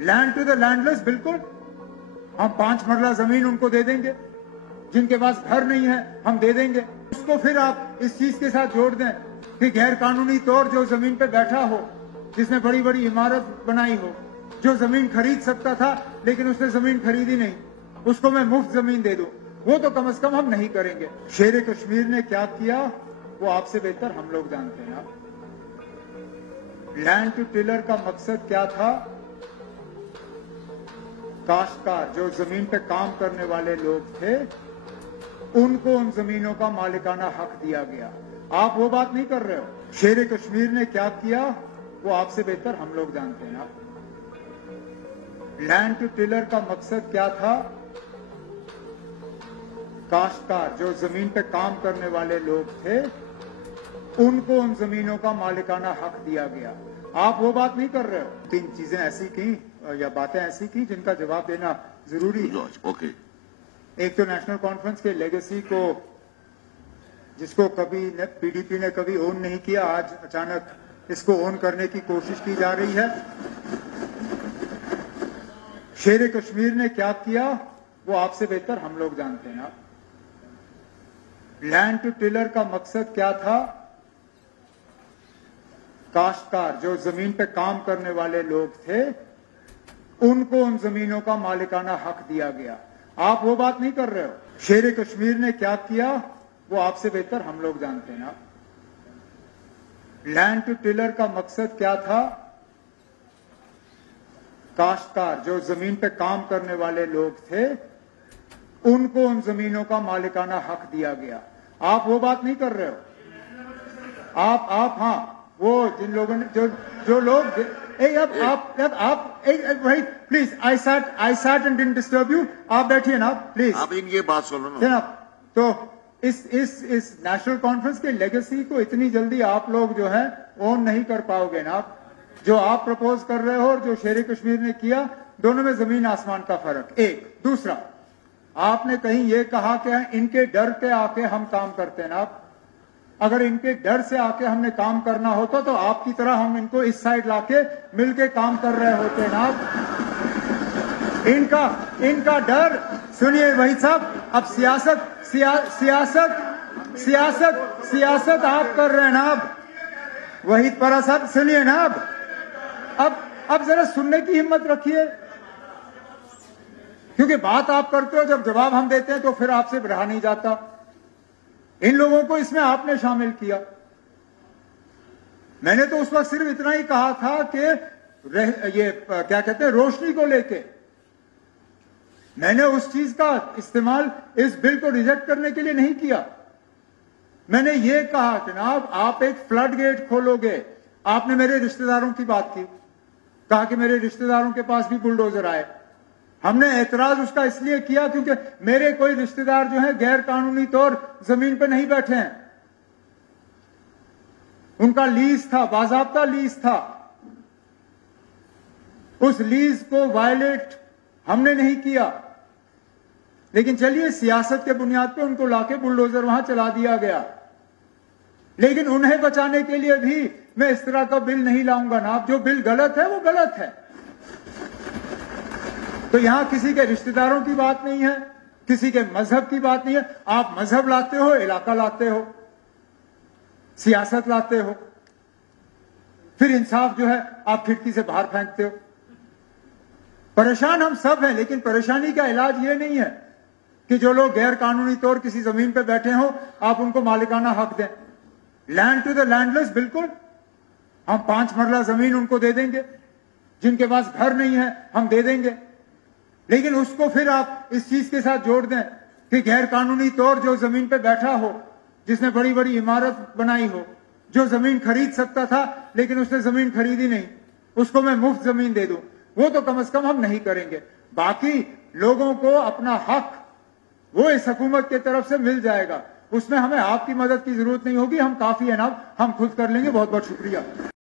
Land to the landless, बिल्कुल हम 5 मरला जमीन उनको दे देंगे। जिनके पास घर नहीं है हम दे देंगे। उसको फिर आप इस चीज के साथ जोड़ दें कि गैर कानूनी तौर जो जमीन पे बैठा हो, जिसने बड़ी बड़ी इमारत बनाई हो, जो जमीन खरीद सकता था लेकिन उसने जमीन खरीदी नहीं, उसको मैं मुफ्त जमीन दे दूं, वो तो कम से कम हम नहीं करेंगे। शेर कश्मीर ने क्या किया वो आपसे बेहतर हम लोग जानते हैं। आप लैंड टू टिलर का मकसद क्या था? काश्तकार जो जमीन पे काम करने वाले लोग थे उनको उन जमीनों का मालिकाना हक दिया गया। आप वो बात नहीं कर रहे हो। शेर कश्मीर ने क्या किया वो आपसे बेहतर हम लोग जानते हैं। आप लैंड टू टिलर का मकसद क्या था? काश्तकार जो जमीन पे काम करने वाले लोग थे उनको उन जमीनों का मालिकाना हक दिया गया। आप वो बात नहीं कर रहे हो। 3 चीजें ऐसी की या बातें ऐसी की जिनका जवाब देना जरूरी है। ओके। एक तो नेशनल कॉन्फ्रेंस के लेगेसी को, जिसको कभी पीडीपी ने कभी ओन नहीं किया, आज अचानक इसको ओन करने की कोशिश की जा रही है। शेर कश्मीर ने क्या किया वो आपसे बेहतर हम लोग जानते हैं। आप लैंड टू टिलर का मकसद क्या था? काश्तकार जो जमीन पे काम करने वाले लोग थे उनको उन जमीनों का मालिकाना हक दिया गया। आप वो बात नहीं कर रहे हो। शेर कश्मीर ने क्या किया वो आपसे बेहतर हम लोग जानते हैं। आप लैंड टू टिलर का मकसद क्या था? काश्तकार जो जमीन पे काम करने वाले लोग थे उनको उन जमीनों का मालिकाना हक दिया गया। आप वो बात नहीं कर रहे हो। आप हाँ, वो जिन लोगों ने जो लोग भाई please, I sat and didn't disturb you. आप बैठिए ना प्लीज। आप इनकी बात सुनो ना। तो इस नेशनल कॉन्फ्रेंस के लेगेसी को इतनी जल्दी आप लोग जो है ओन नहीं कर पाओगे ना। आप जो आप प्रपोज कर रहे हो और जो शेर कश्मीर ने किया, दोनों में जमीन आसमान का फर्क। एक दूसरा, आपने कहीं ये कहा कि इनके डर के आके हम काम करते हैं ना। आप अगर इनके डर से आके हमने काम करना होता तो आपकी तरह हम इनको इस साइड लाके मिलके काम कर रहे होते ना। इनका डर सुनिए वही साहब। अब सियासत आप कर रहे हैं ना। अब वही परा साहब सुनिए ना। अब जरा सुनने की हिम्मत रखिए, क्योंकि बात आप करते हो, जब जवाब हम देते हैं तो फिर आपसे रहा नहीं जाता। इन लोगों को इसमें आपने शामिल किया। मैंने तो उस वक्त सिर्फ इतना ही कहा था कि ये क्या कहते हैं, रोशनी को लेके मैंने उस चीज का इस्तेमाल इस बिल को रिजेक्ट करने के लिए नहीं किया। मैंने ये कहा जनाब आप एक फ्लड गेट खोलोगे। आपने मेरे रिश्तेदारों की बात की, कहा कि मेरे रिश्तेदारों के पास भी बुलडोजर आए। हमने ऐतराज उसका इसलिए किया क्योंकि मेरे कोई रिश्तेदार जो है गैर कानूनी तौर जमीन पे नहीं बैठे हैं। उनका लीज था, बाजाब्ता लीज था। उस लीज को वायलेट हमने नहीं किया, लेकिन चलिए सियासत के बुनियाद पे उनको लाके बुलडोजर वहां चला दिया गया। लेकिन उन्हें बचाने के लिए भी मैं इस तरह का बिल नहीं लाऊंगा ना। जो बिल गलत है वो गलत है। तो यहां किसी के रिश्तेदारों की बात नहीं है, किसी के मजहब की बात नहीं है। आप मजहब लाते हो, इलाका लाते हो, सियासत लाते हो, फिर इंसाफ जो है आप खिड़की से बाहर फेंकते हो। परेशान हम सब हैं, लेकिन परेशानी का इलाज ये नहीं है कि जो लोग गैर कानूनी तौर किसी जमीन पे बैठे हो आप उनको मालिकाना हक दें। लैंड टू द लैंडलेस, बिल्कुल हम 5 मरला जमीन उनको दे देंगे। जिनके पास घर नहीं है हम दे देंगे। लेकिन उसको फिर आप इस चीज के साथ जोड़ दें कि गैर कानूनी तौर जो जमीन पे बैठा हो, जिसने बड़ी बड़ी इमारत बनाई हो, जो जमीन खरीद सकता था लेकिन उसने जमीन खरीदी नहीं, उसको मैं मुफ्त जमीन दे दूं, वो तो कम से कम हम नहीं करेंगे। बाकी लोगों को अपना हक वो इस हुकूमत की तरफ से मिल जाएगा। उसमें हमें आपकी मदद की जरूरत नहीं होगी। हम काफी है ना, हम खुद कर लेंगे। बहुत बहुत शुक्रिया।